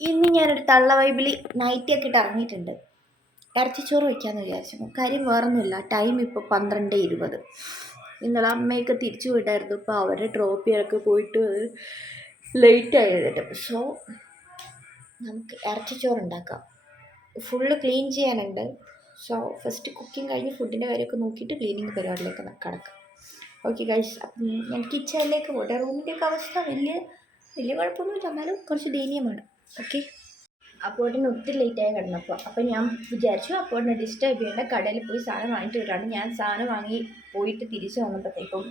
ഇന്ന് ഞാനൊരു തള്ള വൈബിൽ നൈറ്റിയൊക്കെ ഇട്ട് ഇറങ്ങിയിട്ടുണ്ട്. ഇറച്ചിച്ചോറ് വയ്ക്കാമെന്ന് വിചാരിച്ചു. കാര്യം വേറൊന്നുമില്ല, ടൈം ഇപ്പോൾ 12:20. ഇന്നലെ അമ്മയൊക്കെ തിരിച്ചു പോയിട്ടായിരുന്നു. ഇപ്പോൾ അവരുടെ ട്രോഫിയൊക്കെ പോയിട്ട് ലേറ്റ് ആയിട്ട്. സോ നമുക്ക് ഇറച്ചിച്ചോറ് ഉണ്ടാക്കാം. ഫുള്ള് ക്ലീൻ ചെയ്യാനുണ്ട്. സോ ഫസ്റ്റ് കുക്കിംഗ് കഴിഞ്ഞ് ഫുഡിൻ്റെ കാര്യമൊക്കെ നോക്കിയിട്ട് ക്ലീനിങ് പരിപാടിയിലേക്ക് കിടക്കാം. ഓക്കെ ഗൈസ്, അപ്പം ഞാൻ കിച്ചണിലേക്ക് പോട്ടെ. റൂമിൻ്റെയൊക്കെ അവസ്ഥ വലിയ കുഴപ്പമൊന്നുമില്ല, എന്നാലും കുറച്ച് ദയനീയമാണ്. ഓക്കെ, അപ്പോട്ടിന് ഒത്തിരി ലേറ്റായി കിടന്നപ്പോൾ അപ്പം ഞാൻ വിചാരിച്ചു അപ്പോട്ടിനെ ഡിസ്റ്റർബ് ചെയ്യേണ്ട, കടയിൽ പോയി സാധനം വാങ്ങിയിട്ട് വരാണ്. ഞാൻ സാധനം വാങ്ങി പോയിട്ട് തിരിച്ച് വന്നപ്പോഴത്തേക്കും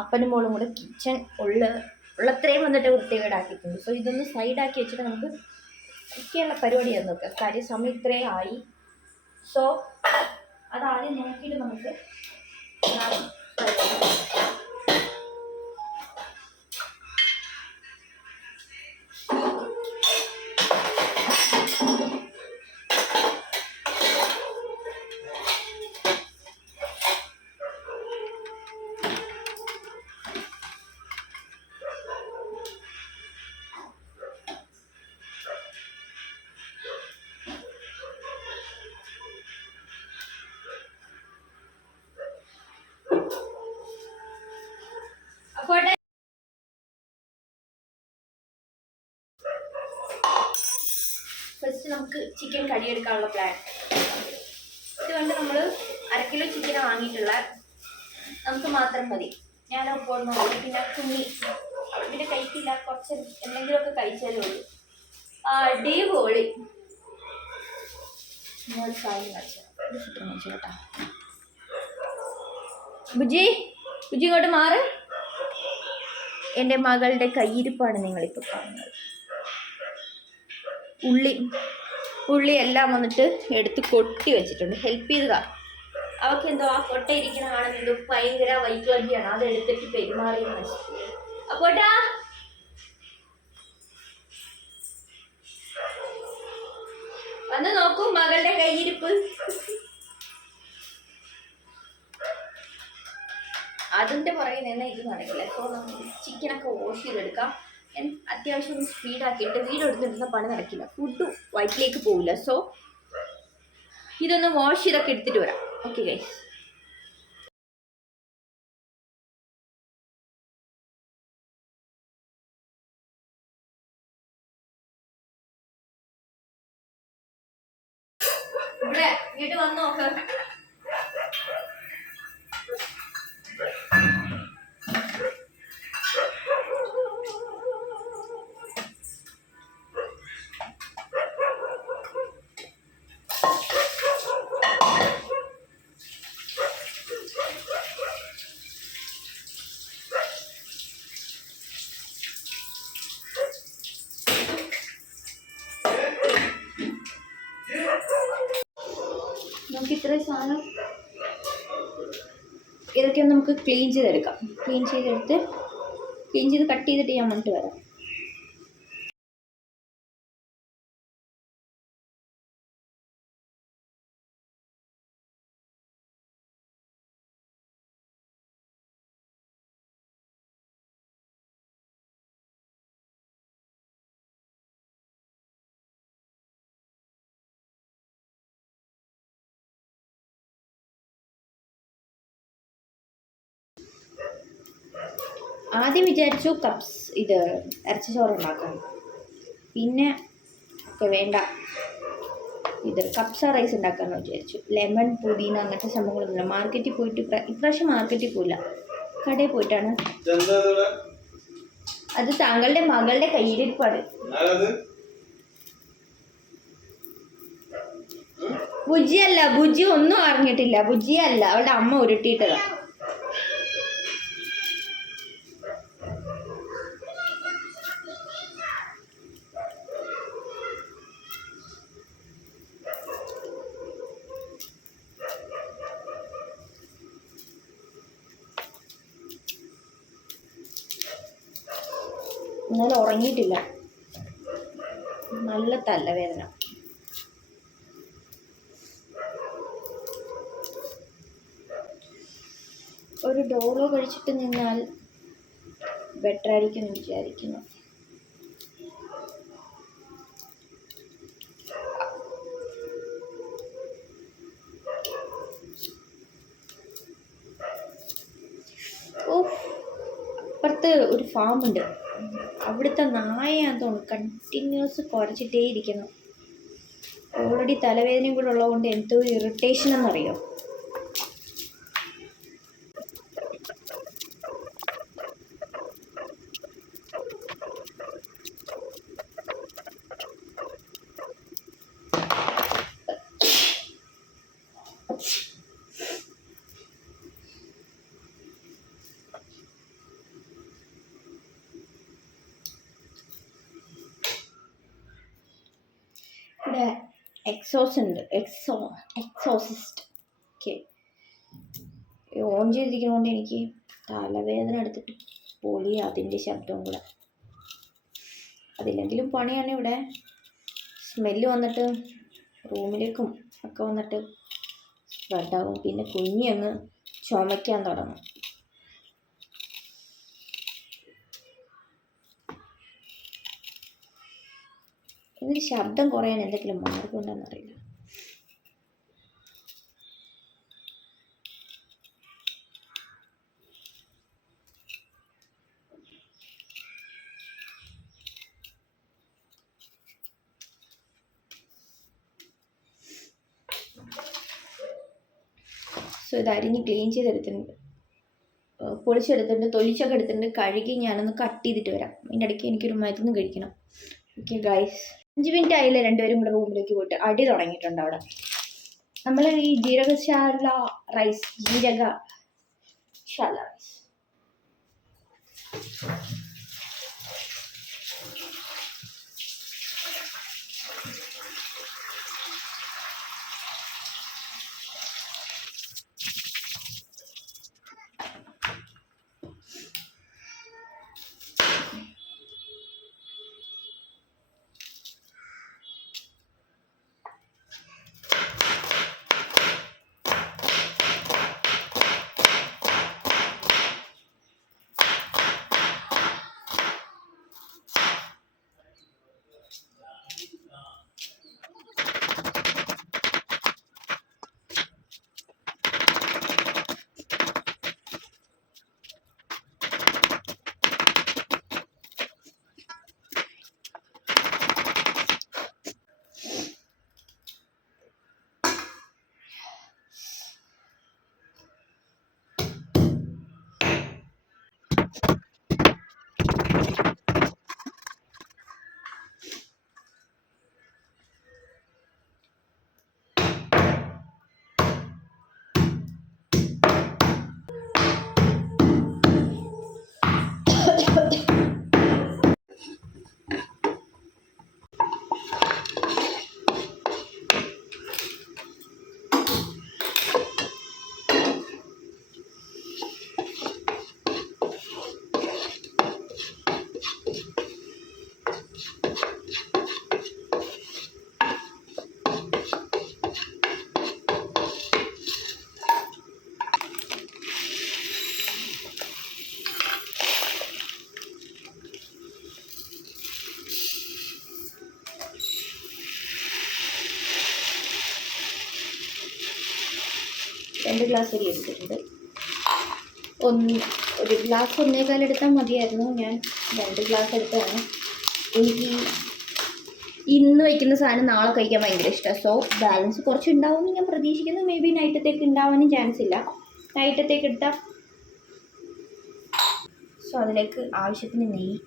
അപ്പനും മോളും കൂടെ കിച്ചൺ ഉള്ളത്രയും വന്നിട്ട് വൃത്തികേടാക്കിയിട്ടുണ്ട്. സോ ഇതൊന്ന് സൈഡാക്കി വെച്ചിട്ട് നമുക്ക് കുക്കിയുള്ള പരിപാടിയാണ് നോക്കാം. കാര്യം സമയം ഇത്രയും ആയി. സോ അതാദ്യം നോക്കിയിട്ട് നമുക്ക് ഫസ്റ്റ് നമുക്ക് ചിക്കൻ കടിയെടുക്കാനുള്ള പ്ലാൻ. ഇതുകൊണ്ട് നമ്മൾ 1/2 കിലോ ചിക്കൻ വാങ്ങിയിട്ടുള്ള നമുക്ക് മാത്രം മതി. ഞാൻ പോകുന്നു. പിന്നെ കുഞ്ഞി പിന്നെ കഴിക്കില്ല, കുറച്ച് എന്തെങ്കിലുമൊക്കെ കഴിച്ചാലേ ഉള്ളൂ. അടിപൊളി. കേട്ടാ ബുജി ഇങ്ങോട്ട് മാറ്. എൻ്റെ മകളുടെ കയ്യിരിപ്പാണ് നിങ്ങളിപ്പോൾ കാണുന്നത്. ഉള്ളി എല്ലാം വന്നിട്ട് എടുത്ത് കൊട്ടി വെച്ചിട്ടുണ്ട്. ഹെൽപ്പ് ചെയ്തതാ. അവൾക്ക് എന്തോ ആ കൊട്ട ഇരിക്കണ കാണുന്നത് എന്തോ ഭയങ്കര വൈക്ലബ്യാണ്. അത് എടുത്തിട്ട് പെരുമാറി അപ്പോട്ടാ വന്ന് നോക്കൂ മകളുടെ കയ്യിരിപ്പ്. അതിൻ്റെ പുറകെ നിന്ന് ഇത് നടക്കില്ല. സോ നമുക്ക് ചിക്കനൊക്കെ വാഷ് ചെയ്തെടുക്കാം. ഞാൻ അത്യാവശ്യം ഒന്ന് സ്പീഡാക്കിയിട്ട് വീഡിയോ എടുത്തിരുന്ന പണി നടക്കില്ല, ഫുഡ് വയറ്റിലേക്ക് പോവില്ല. സോ ഇതൊന്ന് വാഷ് ചെയ്തൊക്കെ എടുത്തിട്ട് വരാം. Okay guys. ഇവിടെ വീട്ടിൽ വന്ന് നോക്ക്. നമുക്ക് ഇത്രയും സാധനം ഇതൊക്കെ നമുക്ക് ക്ലീൻ ചെയ്തെടുക്കാം. ക്ലീൻ ചെയ്ത് കട്ട് ചെയ്തിട്ട് ഞാൻ വന്നിട്ട് വരാം. ആദ്യം വിചാരിച്ചു ഇത് ഇറച്ചിച്ചോറ് ഉണ്ടാക്കാം. പിന്നെ വേണ്ട, ഇത് കപ്സ റൈസ് ഉണ്ടാക്കാമെന്ന് വിചാരിച്ചു. ലെമൺ പുതിന അങ്ങനത്തെ സംഭവങ്ങളൊന്നുമില്ല. മാർക്കറ്റിൽ പോയിട്ട് ഇപ്രാവശ്യം മാർക്കറ്റിൽ പോയില്ല, കടയിൽ പോയിട്ടാണ്. അത് താങ്കളുടെ മകളുടെ കയ്യിലിരിപ്പാണ്. ബുജി ഒന്നും അറിഞ്ഞിട്ടില്ല. ബുജിയല്ല, അവളുടെ അമ്മ ഉരുട്ടിയിട്ടതാ. എന്നാലും ഉറങ്ങിയിട്ടില്ല, നല്ല തലവേദന. ഒരു ഡോളോ കഴിച്ചിട്ട് നിന്നാൽ ബെറ്റർ ആയിരിക്കും എന്ന് വിചാരിക്കുന്നു. അപ്പുറത്ത് ഒരു ഫാമുണ്ട്, അവിടുത്തെ നായയാന്ന് തോന്നുന്നു കണ്ടിന്യൂസ് കുരച്ചിട്ടേ ഇരിക്കുന്നു. ഓൾറെഡി തലവേദനയും കൂടെ ഉള്ളതുകൊണ്ട് എന്തോ ഇറിറ്റേഷൻ എന്നറിയോ. ഇവിടെ എക്സോസിസ്റ്റ് ഓക്കെ ഓൺ ചെയ്തിരിക്കുന്നതുകൊണ്ട് എനിക്ക് തലവേദന എടുത്തിട്ട് പൊളി അതിൻ്റെ ശബ്ദവും കൂടെ. അതില്ലെങ്കിലും പണിയാണ്. ഇവിടെ സ്മെല്ല് വന്നിട്ട് റൂമിലേക്കും ഒക്കെ വന്നിട്ട് സ്പ്രെഡാകും. പിന്നെ കുഞ്ഞി അങ്ങ് ചുമയ്ക്കാൻ തുടങ്ങും. ഇതിന് ശബ്ദം കുറയാൻ എന്തെങ്കിലും മാർഗം ഉണ്ടെന്നറിയില്ല. സോ ഇത് അരിഞ്ഞ് ക്ലീൻ ചെയ്തെടുത്തിട്ടുണ്ട്, പൊളിച്ചെടുത്തിട്ടുണ്ട്, തൊലിച്ചൊക്കെ എടുത്തിട്ടുണ്ട്. കഴുകി ഞാനൊന്ന് കട്ട് ചെയ്തിട്ട് വരാം. അതിൻ്റെ ഇടയ്ക്ക് എനിക്കൊരു മരുന്ന് കഴിക്കണം. ഓക്കെ ഗൈസ്, 5 മിനിറ്റ് ആയില്ല രണ്ടുപേരും കൂടെ റൂമിലേക്ക് പോയിട്ട്. അടി തുടങ്ങിയിട്ടുണ്ട് അവിടെ. നമ്മൾ ഈ ജീരകശാല റൈസ് രണ്ട് ഗ്ലാസ് അരി എടുത്തിട്ടുണ്ട്. ഒരു ഗ്ലാസ് 1.25 എടുത്താൽ മതിയായിരുന്നു. ഞാൻ 2 ഗ്ലാസ് എടുത്തതാണ്. എനിക്ക് ഇന്ന് വയ്ക്കുന്ന സാധനം നാളെ കഴിക്കാൻ ഭയങ്കര ഇഷ്ടമാണ്. സോ ബാലൻസ് കുറച്ച് ഉണ്ടാവുമെന്ന് ഞാൻ പ്രതീക്ഷിക്കുന്നു. മേ ബി നൈറ്റത്തേക്ക് ഉണ്ടാവാനും ചാൻസ് ഇല്ല. നൈറ്റത്തേക്ക് എടുത്താൽ സോ അതിലേക്ക് ആവശ്യത്തിന് നെയ്യ്,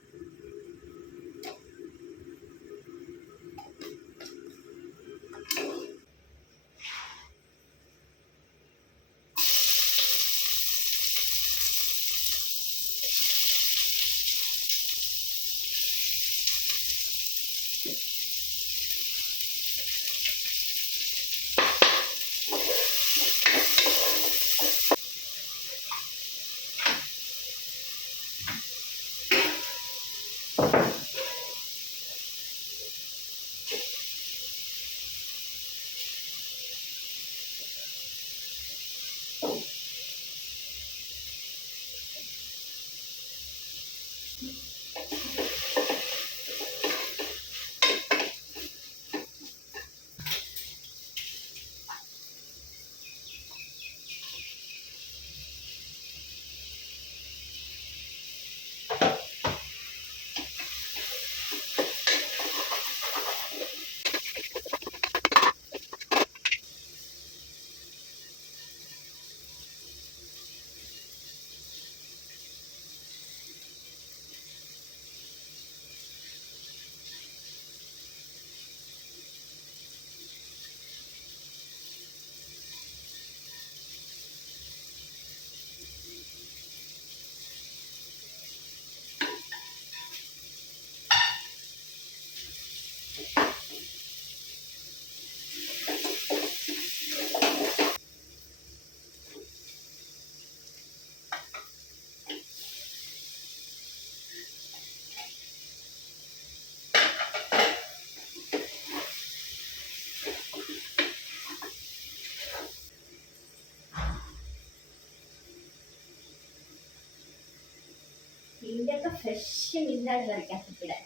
ഫ്രഷ് മീനാണ് കഴിക്കാൻ ഇവിടെ.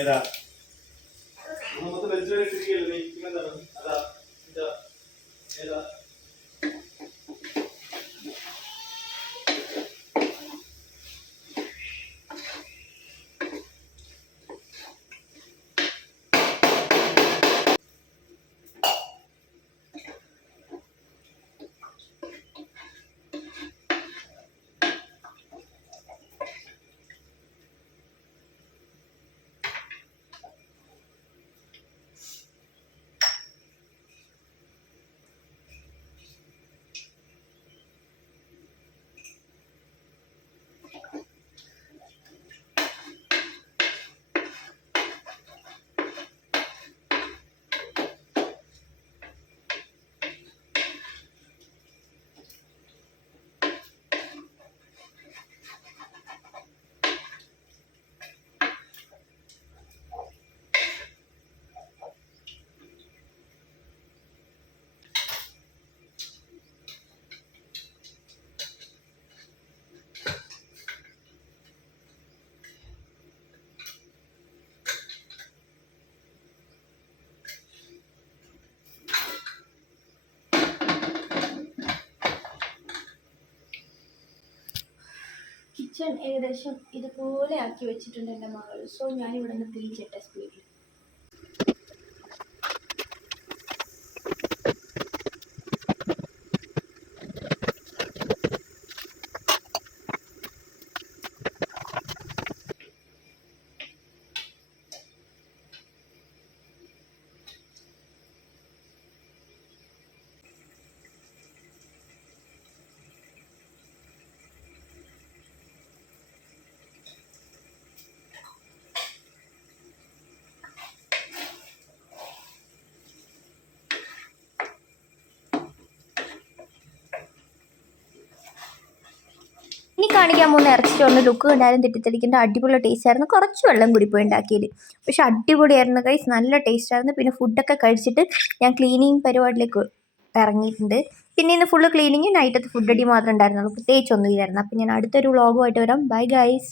ഏതാ നമുക്ക് വെജിറ്റേറിയൻ അതാ ഏതാ കിച്ചൺ ഏകദേശം ഇതുപോലെ ആക്കി വെച്ചിട്ടുണ്ട് എൻ്റെ മകൾ. സോ ഞാനിവിടെ നിന്ന് ക്ലീൻ ചെയ്യട്ടെ സ്പീഡിൽ. ഇനി കാണിക്കാൻ പോകുന്ന ഇറച്ചിച്ചോറിൻ്റെ ലുക്ക് കണ്ടാലും തെറ്റിദ്ധരിക്കേണ്ട അടിപൊളി ടേസ്റ്റ് ആയിരുന്നു. കുറച്ച് വെള്ളം കൂടി പോയി ഉണ്ടാക്കിയത്, പക്ഷെ അടിപൊളിയായിരുന്നു ഗൈസ്, നല്ല ടേസ്റ്റ് ആയിരുന്നു. പിന്നെ ഫുഡൊക്കെ കഴിച്ചിട്ട് ഞാൻ ക്ലീനിങ് പരിപാടിയിലേക്ക് ഇറങ്ങിയിട്ടുണ്ട്. പിന്നെ ഇന്ന് ഫുള്ള് ക്ലീനിങ്, നൈറ്റത്തെ ഫുഡ് അടി മാത്രമേ ഉണ്ടായിരുന്നുള്ളൂ, പ്രത്യേകിച്ച് ഒന്നും ഇല്ലായിരുന്നു. അപ്പം ഞാൻ അടുത്തൊരു വ്ളോഗുമായിട്ട് വരാം. Bye guys.